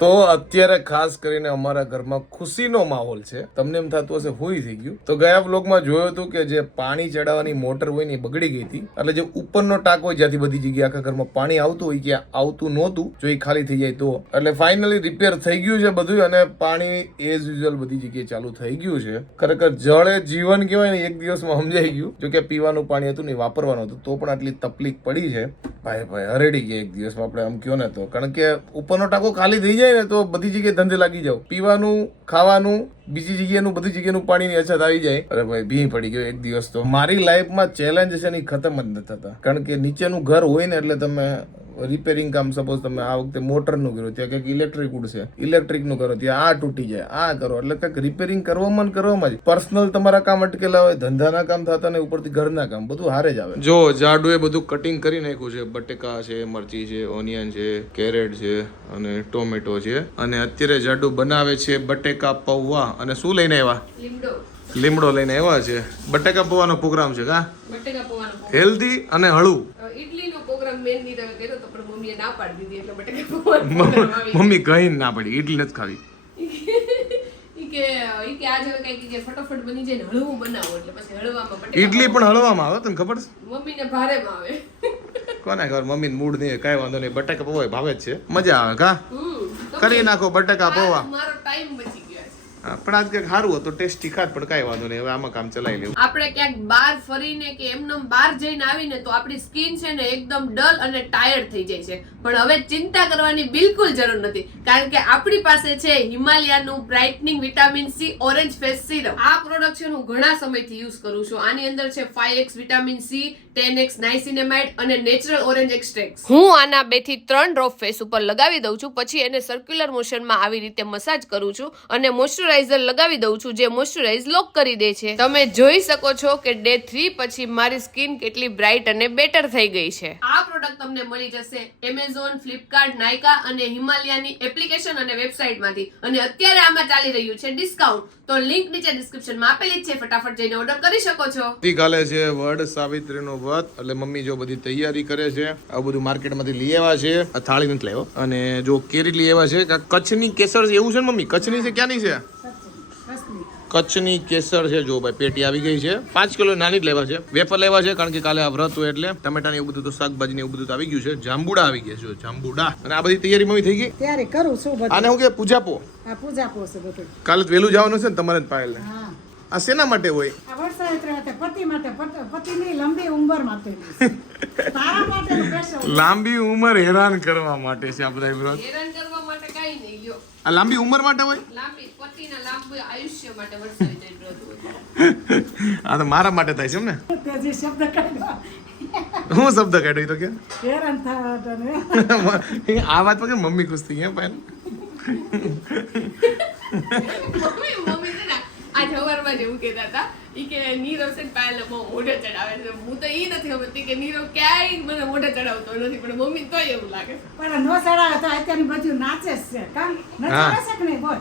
તો અત્યારે ખાસ કરીને અમારા ઘરમાં ખુશીનો માહોલ છે. તમને એમ થતું હશે હોઈ થઈ ગયું, તો ગયા વ્લોગમાં જોયું હતું કે જે પાણી ચડાવવાની મોટર હોય ને એ બગડી ગઈ હતી. એટલે જે ઉપરનો ટાંકો હોય જ્યાંથી બધી જગ્યાએ આખા ઘરમાં પાણી આવતું હોય કે આવતું નહોતું, જો એ ખાલી થઈ જાય તો. એટલે ફાઇનલી રિપેર થઈ ગયું છે બધું અને પાણી એઝ યુઝ્યુઅલ બધી જગ્યાએ ચાલુ થઈ ગયું છે. ખરેખર જળ એ જીવન કહેવાય ને, એક દિવસમાં સમજાઈ ગયું. જો કે પીવાનું પાણી હતું ને વાપરવાનું હતું, તો પણ આટલી તકલીફ પડી છે. ભાઈ હરેડી ગયા એક દિવસમાં આપણે આમ કયો ને તો. કારણ કે ઉપરનો ટાંકો ખાલી થઈ જાય ને તો બધી જગ્યાએ ધંધે લાગી જાવ. પીવાનું, ખાવાનું, બીજી જગ્યાનું બધી જગ્યાનું પાણીની અછત આવી જાય. અરે ભાઈ ભી પડી ગયો એક દિવસ તો. મારી લાઈફમાં ચેલેન્જ છે ને ખતમ જ નથી થતા. કારણ કે નીચેનું ઘર હોય ને એટલે તમે રિપેરિંગ કામ સપોઝ તમે આ વખતે મોટરનું કર્યું, ત્યાં કંઈક ઇલેક્ટ્રિક ઉડશે, ઇલેક્ટ્રિકનું કરો, ત્યાં આ તૂટી જાય, આ કરો, એટલે કંઈક રિપેરિંગ કરવામાં જ પર્સનલ તમારા કામ અટકેલા હોય, ધંધાના કામ થતા ને ઉપરથી ઘરના કામ બધું હારે જ આવે. જો જાડુ એ બધું કટિંગ કરી નાખ્યું છે. બટેકા છે, મરચી છે, ઓનિયન છે, કેરેટ છે અને ટોમેટો છે. અને અત્યારે જાડુ બનાવે છે બટેકા પૌવા. અને શું લઈને આવ્યા? લીમડો લઈને આવ્યા છે. બટેકા પૌવાનો પ્રોગ્રામ છે કા? બટેકા પૌવાનો હેલ્ધી અને હળવું. ઇડલીનો પ્રોગ્રામ મેન ની તમે કર્યો તો પણ મમ્મીએ ના પાડી દીધી એટલે બટેકા પૌવાનો. મમ્મી કઈ ના પાડી, ઇડલી નથી ખાવી. ઈ કે આજે કઈ કે ફટાફટ બની જાય ને હળવું બનાવો એટલે પછી હળવામાં બટેકા. ઇડલી પણ હળવામાં આવે, તને ખબર છે? મમ્મીને ભારેમાં આવે. કોને ખબર, મમ્મીને મૂડ નહીં, કાઈ વાંધો નહીં. બટેકા પૌવા ભાવે જ છે, મજા આવે કા? કરી નાખો બટેકા પૌવા. મારો ટાઈમ બચી ગયો છે. પણ આજ કંઈક સારું હતું, ટેસ્ટી ખાત, પણ કાંઈ વાંધો નહીં. હવે આમાં કામ ચલાવી લેવું. આપણે ક્યાંક બહાર ફરીને કે એમનેમ બહાર જઈને આવીને તો આપણી સ્કિન છે ને એકદમ ડલ અને ટાયર્ડ થઈ જાય છે. પણ હવે ચિંતા કરવાની બિલકુલ જરૂર નથી, કારણ કે આપણી પાસે છે હિમાલયાનું brightening vitamin C orange face serum. આ પ્રોડક્ટ છે હું ઘણા સમયથી યુઝ કરું છું. આની અંદર છે 5x વિટામિન સી, 10x નાઇસિનેમાઇડ અને નેચરલ ઓરેન્જ એક્સ્ટ્રેક્ટ. હું આના 2 થી 3 ડ્રોપ ફેસ ઉપર લગાવી દઉં છું, પછી એને સર્ક્યુલર મોશનમાં આવી રીતે મસાજ કરું છું અને મોઇશ્ચરાઇઝર લગાવી દઉં છું, જે મોઇશ્ચરાઇઝ લોક કરી દે છે. તમે જોઈ શકો છો કે ડે 3 પછી મારી સ્કિન કેટલી બ્રાઇટ અને બેટર થઈ ગઈ છે. આ પ્રોડક્ટ તમને મળી જશે એમેઝોન, ફ્લિપકાર્ટ, નાયકા અને હિમાલયાની એપ્લિકેશન અને વેબસાઇટમાંથી. અને અત્યારે આમાં ચાલી રહ્યું છે ડિસ્કાઉન્ટ, તો લિંક નીચે ડિસ્ક્રિપ્શનમાં આપેલી છે, ફટાફટ જઈને ઓર્ડર કરી શકો છો. આવતીકાલે છે વડ સાવિત્રીનો વ્રત, એટલે મમ્મી જો બધી તૈયારી કરે છે. આ બધું માર્કેટમાંથી લઈ આવ્યા છે. આ થાળી નથી લાવ્યો. અને જો કેરી લઈ આવ્યા છે. કચ્છની કેસર છે એવું છે ને મમ્મી? કચ્છની છે, ક્યાંની છે? કચ્છની કેસર છે. જો ભાઈ પેટી આવી ગઈ છે. 5 કિલો નાની જ લેવા છે. વેફર લેવા છે કારણ કે કાલે આ વ્રત હોય એટલે. ટમેટા ને એવું બધું તો શાકભાજી ને એવું બધું તો આવી ગયું છે. જાંબુડા આવી ગયા છે. જાંબુડા. અને આ બધી તૈયારી મમ્મી થઈ ગઈ? તૈયારી કરું છું બધું. આને હું કે પૂજાપો? હા પૂજાપો છે બધું. કાલે વહેલું જવાનું છે ને તમારે જ પાયેલ. હા. આ શેના માટે હોય? આ વર્ષાયત્રી માટે, પતિ માટે, પતિની લાંબી ઉંમર માટે. તારા માટે સ્પેશિયલ. લાંબી ઉંમર હેરાન કરવા માટે છે આ બધા વ્રત. હેરાન કરવા માટે કાઈ નહીં લ્યો. આ લાંબી ઉંમર માટે હોય? લાંબી પતિના લાંબી આયુષ્ય માટે વર્ષાયત્રી વ્રત હોય. આ તો મારા માટે થાય છે એમ ને? તે જે શબ્દ કાઢ્યો. હું શબ્દ કાઢ્યો તો કે હેરાન થવા ને. આ વાત પર મમ્મી ખુશ થઈ ગયા પાયલ. મમ્મી છે ને આજ હવારમાં જેવું કહેતા હતા ઈ કે નીરવ છે પાયલને બહુ મોઢે ચડાવે છે. હું તો ઈ નથી સમજતી કે નીરવ ક્યાંય મને મોઢે ચડાવતો નથી, પણ મમ્મી તો એવું લાગે છે. પણ નો ચડાવે તો અત્યારની બધું નાચે છે કામ નચાવે છે કે નહીં બોલ?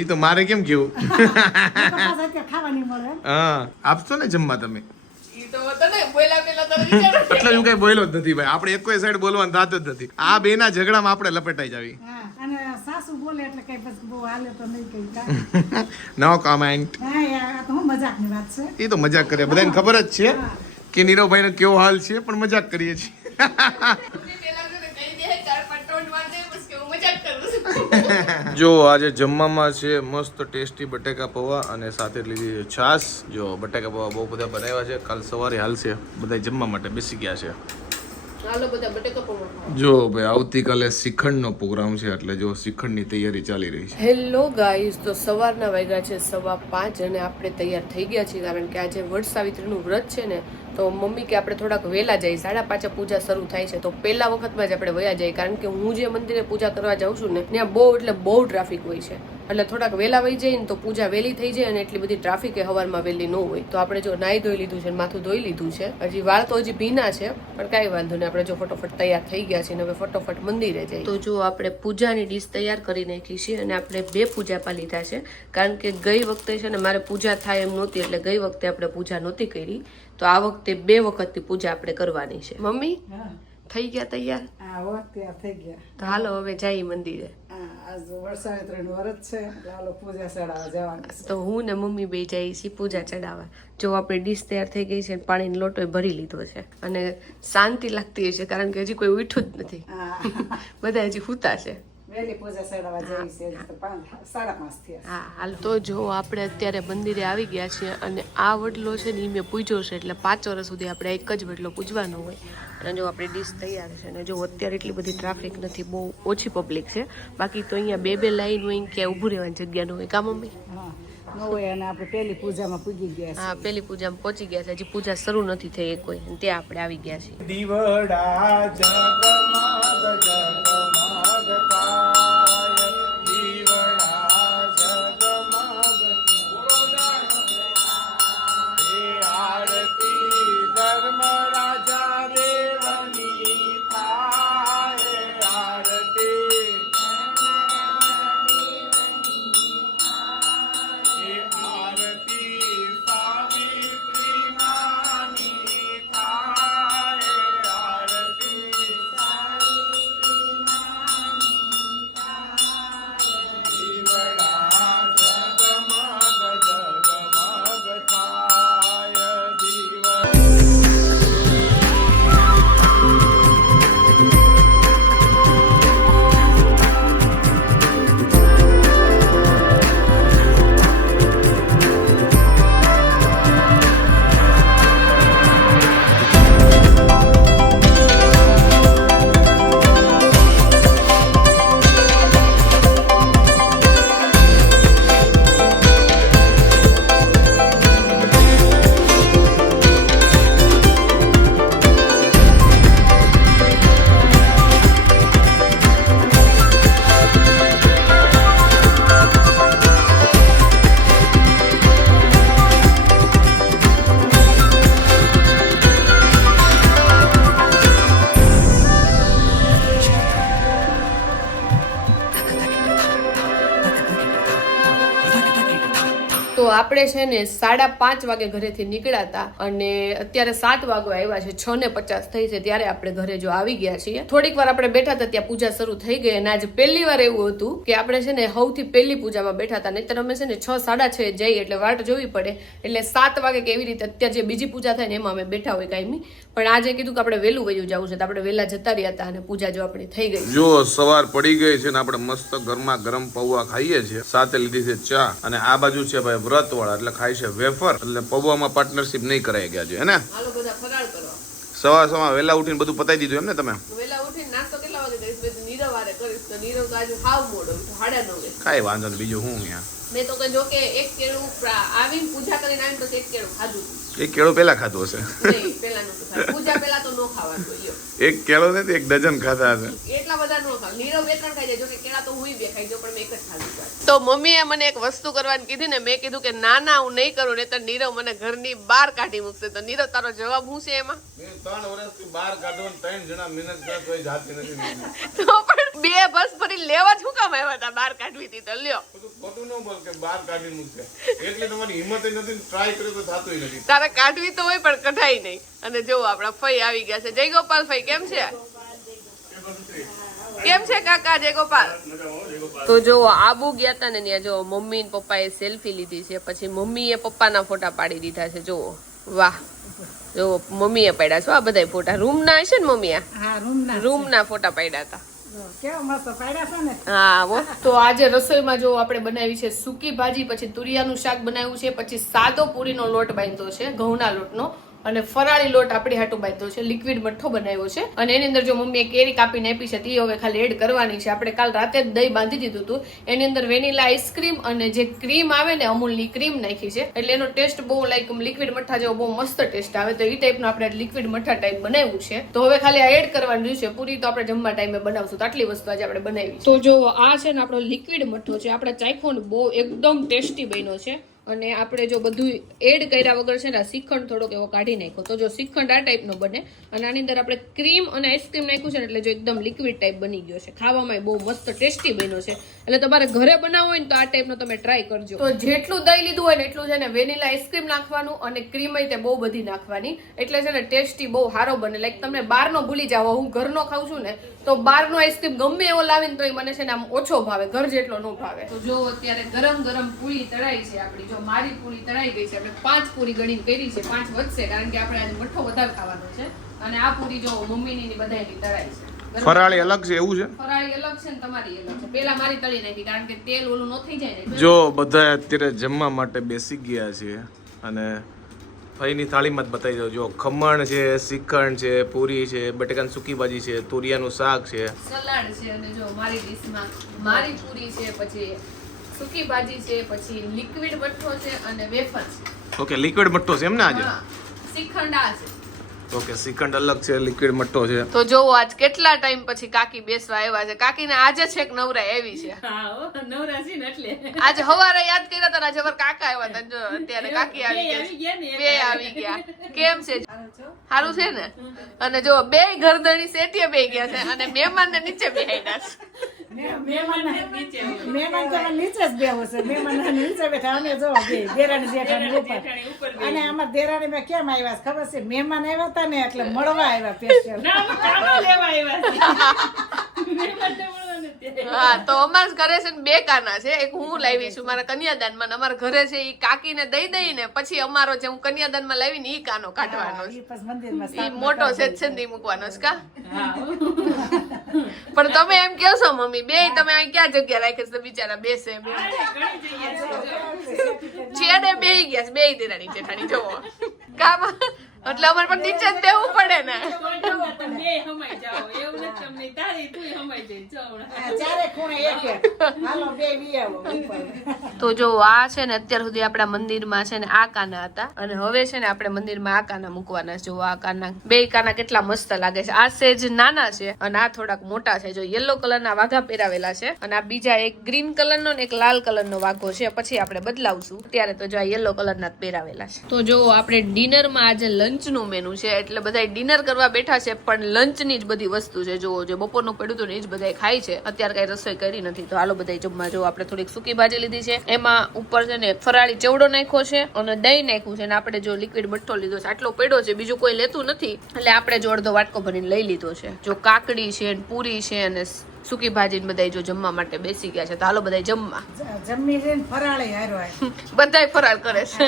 ઈ તો મારે કેમ કેવું? અત્યારે ખાવાની મળે. હા આપશો ને જમવા તમે? ઈ તો તને બોલ્યા પેલા તો વિચાર એટલે હું કઈ બોલ્યો જ નથી ભાઈ. આપણે એકોય સાઈડ બોલવાનું થતું જ નથી. આ બેના ઝઘડામાં આપણે લપેટાઈ જાવી. અને સાસુ બોલે એટલે કઈ પછી બહુ હાલે તો નહીં કઈ કા. No comment. હા યાર તો હું મજાકની વાત છે. ઈ તો મજાક કરે, બધાને ખબર જ છે કે નીરવભાઈનો કેવો હાલ છે, પણ મજાક કરીએ છીએ. જો આજે જમવામાં છે મસ્ત ટેસ્ટી બટેકા પૌવા અને સાથે લીધી છે છાશ. જો બટેકા પૌવા બહુ બધા બનાવ્યા છે. કાલ સવારે હાલશે, બધા જમવા માટે બેસી ગયા છે. જો ભાઈ આવતીકાલે શ્રીખંડનો પ્રોગ્રામ છે, એટલે જો શ્રીખંડની તૈયારી ચાલી રહી છે. હેલો ગાઈઝ, તો સવારના વાગ્યા છે 5:15 અને આપણે તૈયાર થઈ ગયા છીએ, કારણ કે આજે વડ સાવિત્રીનું વ્રત છે ને, તો મમ્મી કે આપણે થોડાક વહેલા જઈએ. 5:30 પૂજા શરૂ થાય છે, તો પહેલા વખતમાં જ આપણે વયા જઈએ, કારણ કે હું જે મંદિરે પૂજા કરવા જાઉં છું ને ત્યાં બહુ ટ્રાફિક હોય છે. એટલે થોડાક વહેલા વહી જાય ને તો પૂજા વહેલી થઈ જાય અને એટલી બધી ટ્રાફિક એ હવારમાં વહેલી ન હોય. તો આપણે જો નાઈ ધોઈ લીધું છે, માથું ધોઈ લીધું છે. હજી વાળ તો હજી ભીના છે, પણ કાંઈ વાંધો નહીં. આપણે જો ફટોફટ તૈયાર થઈ ગયા છે ને હવે ફટોફટ મંદિરે જઈએ. તો જો આપણે પૂજાની ડીશ તૈયાર કરી નાખી છે અને આપણે 2 પૂજા પા લીધા છે, કારણ કે ગઈ વખતે છે ને મારે પૂજા થાય એમ નહોતી, એટલે ગઈ વખતે આપણે પૂજા નહોતી કરી, તો આ વખતે 2 વખતની પૂજા આપણે કરવાની છે. મમ્મી થઈ ગયા તૈયાર? હા હો તૈયાર થઈ ગયા. તો હાલો હવે જઈએ મંદિરે. આજ વરસાવિત્રીનું વ્રત છે એટલે હાલો પૂજા ચડાવવા જવાનું છે. તો હું ને મમ્મી બે જઈએ છીએ પૂજા ચડાવવા. જો આપણી ડીશ તૈયાર થઈ ગઈ છે, પાણીનો લોટો ભરી લીધો છે અને શાંતિ લાગતી હશે કારણ કે હજી કોઈ ઉઠ્યું જ નથી. બધા હજી સૂતા છે. વહેલી પૂજા ચડાવવા જઈ છે તો 5:30 થયા. હા હાલ તો જો આપણે અત્યારે મંદિરે આવી ગયા છીએ અને આ વડલો છે ને એ મેં પૂજ્યો છે એટલે 5 વર્ષ સુધી આપણે એક જ વડલો પૂજવાનો હોય. અને જો આપણી ડીશ તૈયાર છે ને જો અત્યારે એટલી બધી ટ્રાફિક નથી, બહુ ઓછી પબ્લિક છે. બાકી તો અહીંયા બે લાઈન હોય કે ઊભું રહેવાની જગ્યા ન હોય. કા મમ્મી? ન હોય. અને આપણે પહેલી પૂજામાં પૂજી ગયા છે. હા પહેલી પૂજામાં પહોંચી ગયા છે. હજી પૂજા શરૂ નથી થઈ કોઈ, ત્યાં આપણે આવી ગયા છીએ. દીવડા જગમગ જગમગ થાય, દીવડા જગમગ હે આરતી ધર્મ રાજા દેવની થાય, આરતી હે આરતી સાવિત્રી માની થાય, આરતી દીવડા જગમગ જગમગ થાય, દીવડા તો આપણે છે ને 5:30 વાગે ઘરેથી નીકળ્યા હતા અને અત્યારે 7 વાગવા આવ્યા છે. 6:50 થઈ છે ત્યારે આપણે ઘરે જો આવી ગયા છીએ. થોડીક વાર આપણે બેઠા હતા ત્યાં પૂજા શરૂ થઈ ગઈ અને આજે પહેલી વાર એવું હતું કે આપણે છે ને સૌથી પહેલી પૂજામાં બેઠા હતા. નહીતર અમે છે ને 6, 6:30 જઈએ એટલે વાટ જોવી પડે. એટલે 7 વાગે કેવી રીતે અત્યારે જે બીજી પૂજા થાય ને એમાં અમે બેઠા હોય કાયમી. પણ આજે કીધું કે આપણે વહેલું વયું જવું છે તો આપણે વહેલા જતા રહ્યા હતા અને પૂજા જો આપણી થઈ ગઈ. જો સવાર પડી ગઈ છે ને આપણે મસ્ત ગરમા ગરમ પૌવા ખાઈએ છીએ. સાથે લીધી છે ચા અને આ બાજુ છે ભાઈ વ્રત વાળા એટલે ખાય છે વેફર. એટલે પૌવામાં પાર્ટનરશિપ નહીં કરાઈ ગયા છે હે ને? હાલો બધા ફરાળ કરવા. સવાર વેલા ઉઠીને બધું પતાવી દીધું એમ ને તમે? વેલા ઉઠીને નાસ્તો કેટલા વાગે કરીશ? મેં તો નીરવ વારે કરીશ. તો નીરવ તો આજે હાવ મોડો 9:30. કાંઈ વાંધો નહીં. બીજું હું અહીંયા મેં તો કઈ જો કે એક કેળું આવીને પૂજા કરીને આવીને પછી એક કેળું ખાધું. એક કેળો પેલા ખાધો હશે. નહીં પેલા નતું ખાધું. પૂજા પેલા તો નો ખાવાનું હોય. એક કેળો ને 1 ડઝન ખાધા હશે. એટલા બધા નો ખાવ. નીરવ 2-3 ખાઈ જાય. જો કે કેળા તો હું 2 ખાઈ જાઉં પણ મેં એક જ ખાધું. તો મમ્મીએ મને એક વસ્તુ કરવાની કીધી ને મેં કીધું કે ના હું નહીં કરું ને તો નીરવ મને ઘરની બહાર કાઢી મૂકશે. તો નીરવ તારો જવાબ શું છે એમાં? મેં 3 વર્ષથી બહાર કાઢો ને 3 જણા મહેનત કરે કોઈ જાતી નથી. તો પણ 2 બસ ભરી લેવા જ શું કામ આવ્યા હતા? બહાર કાઢવી હતી તો લ્યો. ખોટું ન બોલ કે બહાર કાઢી મૂકશે. એટલે તમારી હિંમત નથી. ટ્રાય કર્યો તો થાતું નથી. તારે કાઢવી તો હોય પણ કઢાઈ નહીં. અને જો આપણા ફઈ આવી ગયા છે. જય ગોપાલ ફઈ કેમ છે? કેમ છે કાકા? જય ગોપાલ. તો જો આબુ ગયા હતા ને ત્યાં જો મમ્મી ને પપ્પાએ સેલ્ફી લીધી છે. પછી મમ્મીએ પપ્પાના ફોટા પાડી દીધા છે. જો વાહ, જો મમ્મીએ પાડ્યા છે આ બધા ફોટા. રૂમના હશે ને મમ્મી? હા રૂમના ફોટા પાડ્યા હતા. કેવા મસ્ત પાડ્યા છે ને. હા તો આજે રસોઈમાં જો આપણે બનાવી છે સૂકી ભાજી, પછી તુરિયાનું શાક બનાવ્યું છે, પછી સાદો પૂરીનો લોટ બાંધ્યો છે ઘઉંના લોટનો, અને ફરાળી લોટ આપણી હાટું બાંધ્યો છે, લિક્વિડ મઠ્ઠો બનાવ્યો છે. અને એની અંદર જો મમ્મીએ કેરી કાપીને આપી છે તે હવે ખાલી એડ કરવાની છે. આપણે કાલ રાતે જ દહીં બાંધી દીધું હતું. એની અંદર વેનીલા આઈસ્ક્રીમ અને જે ક્રીમ આવે ને અમૂલની ક્રીમ નાખી છે એટલે એનો ટેસ્ટ બહુ લાઈક લિક્વિડ મઠ્ઠા જેવો બહુ મસ્ત ટેસ્ટ આવે. તો એ ટાઈપનો આપણે લિક્વિડ મઠ્ઠા ટાઈપ બનાવ્યું છે. તો હવે ખાલી આ એડ કરવાનું છે. પૂરી તો આપણે જમવા ટાઈમે બનાવશું. તો આટલી વસ્તુ આજે આપણે બનાવી. તો જો આ છે ને આપણો લિક્વિડ મઠ્ઠો છે. આપણે ચાખ્યો ને બહુ એકદમ ટેસ્ટી બન્યો છે. અને આપણે જો બધું એડ કર્યા વગર છે ને શ્રીખંડ થોડોક એવો કાઢી નાખ્યો તો જો શ્રીખંડ આ ટાઈપનો બને અને આની અંદર આપણે ક્રીમ અને આઈસ્ક્રીમ નાખ્યું છે ને એટલે જો એકદમ લિક્વિડ ટાઈપ બની ગયો છે. ખાવામાં બહુ મસ્ત ટેસ્ટી બન્યો છે. એટલે તમારે ઘરે બનાવવો હોય ને તો આ ટાઈપનો તમે ટ્રાય કરજો. તો જેટલું દહીં લીધું હોય ને એટલું છે ને વેનીલા આઈસ્ક્રીમ નાખવાનું અને ક્રીમ તે બહુ બધી નાખવાની એટલે છે ને ટેસ્ટી બહુ સારો બને. લાઈક તમે બહારનો ભૂલી જાઓ. હું ઘરનો ખાઉં છું ને તો બહારનો આઈસ્ક્રીમ ગમે એવો લાવીને તો મને છે ને આમ ઓછો ભાવે, ઘર જેટલો ન ભાવે. તો જો અત્યારે ગરમ ગરમ પૂરી તળાઈ છે આપણી. જો મારી પૂરી તળાઈ ગઈ છે. આપણે 5 પૂરી ગણીને કરી છે, 5 વધશે કારણ કે આપણે આજે મઠ્ઠો વધારે ખાવાનો છે. અને આ પૂરી જો મમ્મીની બધાની તળાઈ છે. ફરાળી અલગ છે એવું છે? ફરાળી અલગ છે ને તમારી અલગ છે. પેલા મારી તળી નાખી કારણ કે તેલ ઓલું ન થઈ જાય ને. જો બધા અત્યારે જમવા માટે બેસી ગયા છે અને ભાઈની થાળીમાં જ બતાવી દો. જો ખમણ છે, શ્રીખંડ છે, પૂરી છે, બટેકાની સૂકી ભાજી છે, તુરિયાનું શાક છે, સલાડ છે અને જો મારી ડીશમાં મારી પૂરી છે, પછી સૂકી ભાજી છે, પછી લિક્વિડ મઠ્ઠો છે અને વેફર છે. ઓકે, લિક્વિડ મઠ્ઠો છે એમ ને આજે? શ્રીખંડ આ છે. ઓકે, શ્રીખંડ અલગ છે, લિક્વિડ મઠ્ઠો છે. તો જોવો આજ કેટલા ટાઈમ પછી કાકી બેસવા આવ્યા છે. કાકીને આજે છેક નવરાઈ આવી છે. આજે હવારે યાદ કર્યા હતા, આજે કાકા આવ્યા હતા. જો અત્યારે કાકી આવી ગયા, બે આવી ગયા. કેમ છે? સારું છે ને? અને જો બે ગરદણી સેટીએ બે ગયા છે અને મહેમાન ને નીચે બેહાડ્યા છે. મહેમાન તો નીચે જ બેહો છે. મહેમાન નીચે બેઠા, અમે જો દેરાણી જેઠાણી ઉપર. અને અમાર દેરાણી માં કેમ આવ્યા છે ખબર છે? મહેમાન આવ્યા હતા ને એટલે મળવા આવ્યા સ્પેશિયલ. હા, તો અમારા ઘરે છે ને 2 કાના છે. એક હું લાવી છું મારા કન્યાદાનમાં, અમારા ઘરે છે ઈ કાકીને દઈ ને પછી અમારો જે હું કન્યાદાનમાં લાવી ને ઈ કાનો કાઢવાનો છે. ઈ મોટો છે છંદી મૂકવાનો છે કા. પણ તમે એમ કહો છો મમ્મી બે તમે અહીં ક્યાં જગ્યા રાખે છે? બિચારા બેસે છેડે બેહી ગયા છે બે દેરાણી જેઠાણી. જોવો કામ એટલે અમારે પણ નીચે જ દેવું પડે ને. તો જો આ છે ને અત્યાર સુધી આપણા મંદિરમાં છે ને આ કાના હતા અને હવે છે ને આપણે મંદિરમાં આ કાના મૂકવાના છે. જો આ કાના, 2 કાના કેટલા મસ્ત લાગે છે. આ સેજ નાના છે અને આ થોડાક મોટા છે. જો યલો કલરના વાઘા પહેરાવેલા છે અને આ બીજા એક ગ્રીન કલરનો ને એક લાલ કલરનો વાઘો છે. પછી આપણે બદલાવશું. ત્યારે તો જો આ યલો કલરના જ પહેરાવેલા છે. તો જો આપણે ડિનરમાં આજે લંચનું મેનુ છે એટલે બધા ડિનર કરવા બેઠા છે પણ લંચની જ બધી વસ્તુ છે. જો જે બપોરનું પડ્યું હતું ને એ જ બધા ખાય છે. અત્યારે કઈ રસોઈ કરી નથી તો હાલો બધા જમવા. જો આપણે થોડીક સૂકી ભાજી લીધી છે, એમાં ઉપર છે ને ફરાળી ચેવડો નાખ્યો છે અને દહીં નાખ્યું છે અને આપણે જો લિક્વિડ મઠ્ઠો લીધો છે. આટલો પડ્યો છે, બીજું કોઈ લેતું નથી એટલે આપણે જો અડધો વાટકો ભરીને લઈ લીધો છે. જો કાકડી છે, પૂરી છે અને સૂકી ભાજી બધા જો જમવા માટે બેસી ગયા છે. તો હાલો બધા જમવા. જમી લઈને ફરાળી હારો બધાય ફરાળ કરે છે.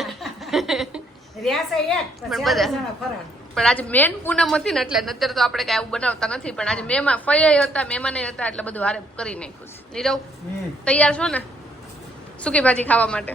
પણ આજે મેન પૂનમ હતી ને એટલે અત્યારે તો આપણે કઈ આવું બનાવતા નથી. પણ આજે ફૈયા હતા, મહેમાન હતા એટલે બધું હારે કરી નાખ્યું છે. નીરવ તૈયાર છો ને સૂકી ભાજી ખાવા માટે?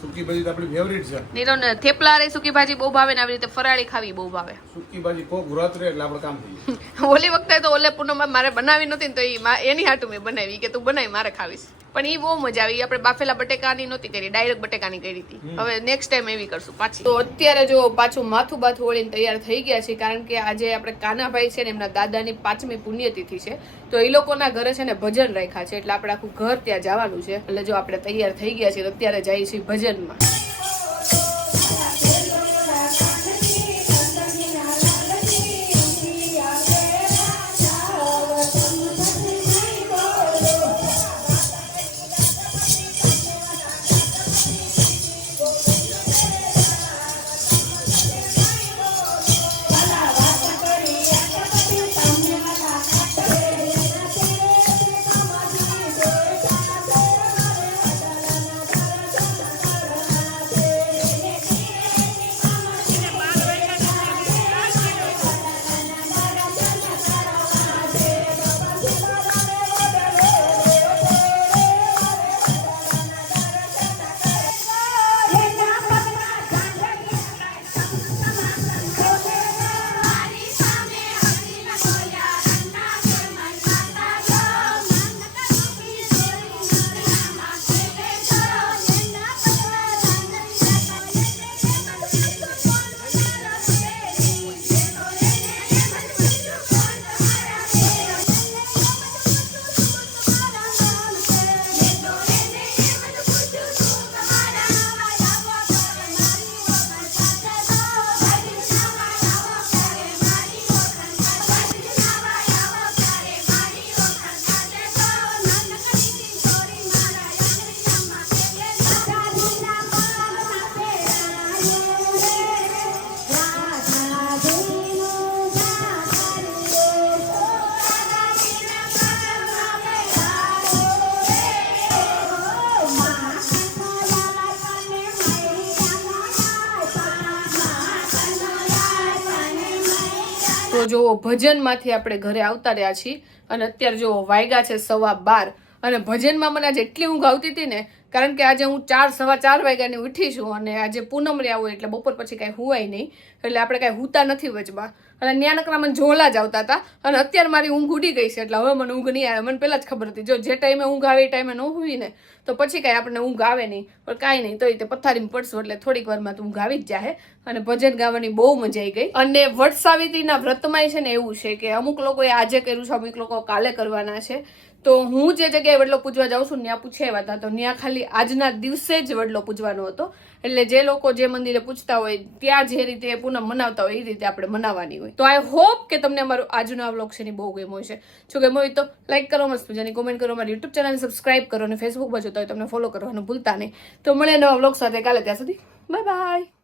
સૂકી ભાજી તો આપણી ફેવરિટ છે. નીરવ ને થેપલા રે સૂકી ભાજી બહુ ભાવે ને આવી રીતે ફરાળી ખાવી બહુ ભાવે. સૂકી ભાજી કોક વ્રત રે એટલે આપણે કામ થઈ. ઓલી વખતે તો ઓલે પૂનમમાં મારે બનાવી નહોતી ને તો એની હાટું મેં બનાવી કે તું બનાવી મારે ખાવીશ. પણ એ બહુ મજા આવી. આપણે બાફેલા બટેકાની નહોતી કરી, ડાયરેક્ટ બટેકાની કરી હતી. હવે નેક્સ્ટ ટાઈમ એવી કરશું પાછી. તો અત્યારે જો પાછું માથું ઓળીને તૈયાર થઈ ગયા છે કારણ કે આજે આપણે કાનાભાઈ છે ને એમના દાદાની 5મી પુણ્યતિથિ છે તો એ લોકોના ઘરે છે ને ભજન રાખ્યા છે એટલે આપણે આખું ઘર ત્યાં જવાનું છે. એટલે જો આપણે તૈયાર થઈ ગયા છીએ અત્યારે જઈએ છીએ ભજનમાં. જો ભજનમાંથી આપણે ઘરે આવતા રહ્યા છીએ અને અત્યારે જો વાગ્યા છે 12:15 અને ભજનમાં મને આજે એટલી ઊંઘ આવતી હતી ને, કારણ કે આજે હું 4:15 વાગ્યાની ઉઠી છું અને આજે પૂનમ રહ્યા હોય એટલે બપોર પછી કાંઈ હુવાય નહીં, એટલે આપણે કાંઈ હુતા નથી વચમાં. અને ન્યા નકરા મને ઝોલા જ આવતા હતા અને અત્યારે મારી ઊંઘ ઉડી ગઈ છે એટલે હવે મને ઊંઘ નહીં આવે. મને પહેલાં જ ખબર હતી જો જે ટાઈમે ઊંઘ આવે એ ટાઈમે ન હુઈ ને તો પછી કાંઈ આપણને ઊંઘ આવે નહીં, પણ કાંઈ નહીં તોય તે પથારીમાં પડશું એટલે થોડીક વારમાં તો ઊંઘ આવી જ જાય. અને ભજન ગાવાની બહુ મજા આવી ગઈ. અને વટ સાવિત્રીના વ્રતમાં છે ને એવું છે કે અમુક લોકોએ આજે કર્યું છે, અમુક લોકો કાલે કરવાના છે. તો હું જે જગ્યાએ વડલો પૂજવા જાઉં છું ત્યાં પૂછ્યા હતા તો ત્યાં ખાલી આજના દિવસે જ વડલો પૂજવાનો હતો. એટલે જે લોકો જે મંદિરે પૂછતા હોય ત્યાં જે રીતે પૂનમ મનાવતા હોય એ રીતે આપણે મનાવવાની હોય. તો આઈ હોપ કે તમને અમારું આજનો આ વ્લોગ છે ને બહુ ગમ્યો છે. જો ગમ્યો હોય તો લાઈક કરો, મસ્ત મજાની કોમેન્ટ કરો, અમારી યુટ્યુબ ચેનલ સબસ્ક્રાઇબ કરો અને ફેસબુક પર જોતા હોય તમને ફોલો કરવાનું ભૂલતા નહીં. તો મળે નવા વ્લોગ સાથે કાલે, ત્યાં સુધી બાય બાય.